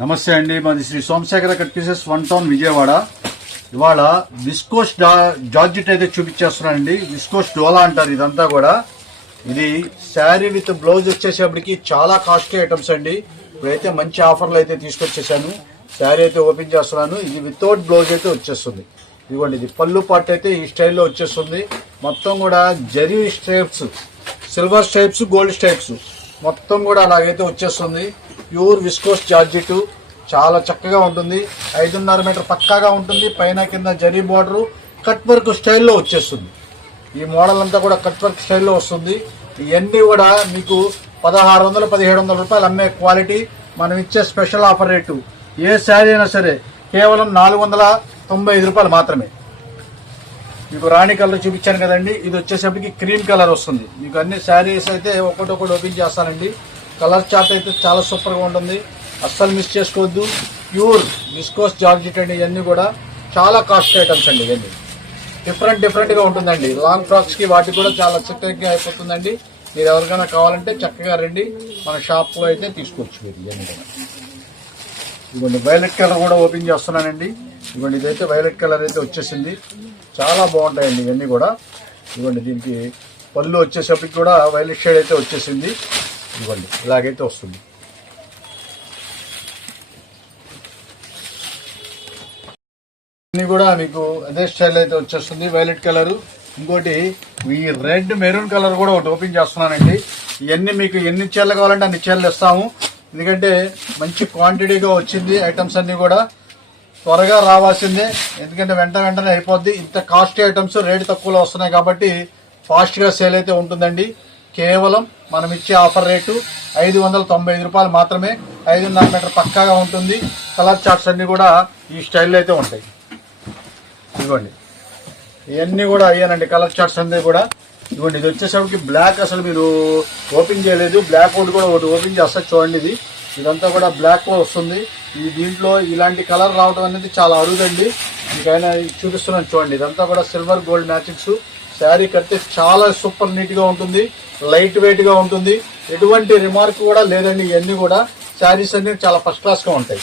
నమస్తే అండి, మాది Shri Somashekhara cut pieces 1 town Vijayawada. ఇవాళ విస్కోస్ జార్జెట్ అయితే చూపించేస్తున్నానండి. విస్కోస్ డోలా అంటారు ఇదంతా కూడా. ఇది శారీ విత్ బ్లౌజ్ వచ్చేసేపటికి చాలా కాస్ట్లీ ఐటమ్స్ అండి. ఇప్పుడైతే మంచి ఆఫర్లు అయితే తీసుకొచ్చేసాను. శారీ అయితే ఓపెన్ చేస్తున్నాను. ఇది వితౌట్ బ్లౌజ్ అయితే వచ్చేస్తుంది. ఇదిగోండి, ఇది పళ్ళు పార్ట్ అయితే ఈ స్టైల్లో వచ్చేస్తుంది. మొత్తం కూడా zari stripes, silver stripes, gold stripes మొత్తం కూడా అలాగైతే వచ్చేస్తుంది. ప్యూర్ విస్కోస్ జార్జెట్ చాలా చక్కగా ఉంటుంది. 5.5 మీటర్ పక్కాగా ఉంటుంది. పైన కింద జరీ బార్డర్ కట్ వర్క్ స్టైల్లో వచ్చేస్తుంది. ఈ మోడల్ అంతా కూడా కట్ వర్క్ స్టైల్లో వస్తుంది. ఇవన్నీ కూడా మీకు 1600-1700 రూపాయలు అమ్మే క్వాలిటీ. మనం ఇచ్చే స్పెషల్ ఆఫర్ రేటు ఏ శారీ అయినా సరే కేవలం 495 రూపాయలు మాత్రమే. మీకు రాణి కలర్ చూపించాను కదండి, ఇది వచ్చేసరికి క్రీమ్ కలర్ వస్తుంది. మీకు అన్ని శారీస్ అయితే ఒకటొకటి ఓపెన్ చేస్తానండి. కలర్ చార్ట్ అయితే చాలా సూపర్గా ఉంటుంది, అస్సలు మిస్ చేసుకోవద్దు. ప్యూర్ విస్కోస్ జార్జెట్ అండి. ఇవన్నీ కూడా చాలా కాస్ట్ ఐటమ్స్ అండి. ఇవన్నీ డిఫరెంట్గా ఉంటుందండి. లాంగ్ ఫ్రాక్స్కి వాటికి కూడా చాలా చక్కగా అయిపోతుందండి. మీరు ఎవరికైనా కావాలంటే చక్కగా రండి, మన షాప్లో అయితే తీసుకోవచ్చు మీరు. ఇవన్నీ కూడా ఇదిగోండి, వైలెట్ కలర్ కూడా ఓపెన్ చేస్తున్నానండి. ఇదిగోండి, ఇదైతే వైలెట్ కలర్ అయితే వచ్చేసింది. చాలా బాగుంటాయండి ఇవన్నీ కూడా. ఇదిగోండి, దీనికి పళ్ళు వచ్చేసరికి కూడా వైలెట్ షేడ్ అయితే వచ్చేసింది. ఇదిగోండి, ఇలాగైతే వస్తుంది. ఇవన్నీ కూడా మీకు అదే స్టైల్ అయితే వచ్చేస్తుంది, వైలెట్ కలర్. ఇంకోటి ఈ రెడ్ మెరూన్ కలర్ కూడా ఒకటి ఓపెన్ చేస్తున్నానండి. ఇవన్నీ మీకు ఎన్ని చీరలు కావాలంటే అన్ని చీరలు ఇస్తాము. ఎందుకంటే మంచి క్వాంటిటీగా వచ్చింది ఐటమ్స్ అన్ని కూడా. త్వరగా రావాల్సిందే, ఎందుకంటే వెంటనే అయిపోద్ది. ఇంత కాస్ట్లీ ఐటమ్స్ రేటు తక్కువలో వస్తున్నాయి కాబట్టి ఫాస్ట్గా సేల్ అయితే ఉంటుందండి. కేవలం మనం ఇచ్చే ఆఫర్ రేటు 595 రూపాయలు మాత్రమే. 5.5 మీటర్ పక్కాగా ఉంటుంది. కలర్ చార్ట్స్ అన్ని కూడా ఈ స్టైల్లో అయితే ఉంటాయి. ఇదిగోండి, ఇవన్నీ కూడా అయ్యానండి కలర్ చార్ట్స్ అన్నీ కూడా. ఇదిగోండి, ఇది వచ్చేసరికి బ్లాక్ అసలు మీరు ఓపెన్ చేయలేదు. బ్లాక్ ఒకటి కూడా ఒకటి ఓపెన్ చేస్తా చూడండి. ఇదంతా కూడా బ్లాక్ వస్తుంది. ఈ దీంట్లో ఇలాంటి కలర్ రావడం అనేది చాలా అరుదండి. మీకైనా చూపిస్తున్నాను చూడండి. ఇదంతా కూడా సిల్వర్ గోల్డ్ మ్యాచింగ్స్. శారీ కడితే చాలా సూపర్ నీట్గా ఉంటుంది, లైట్ వెయిట్గా ఉంటుంది. ఎటువంటి రిమార్క్ కూడా లేదండి. ఇవన్నీ కూడా శారీస్ అన్ని చాలా ఫస్ట్ క్లాస్గా ఉంటాయి.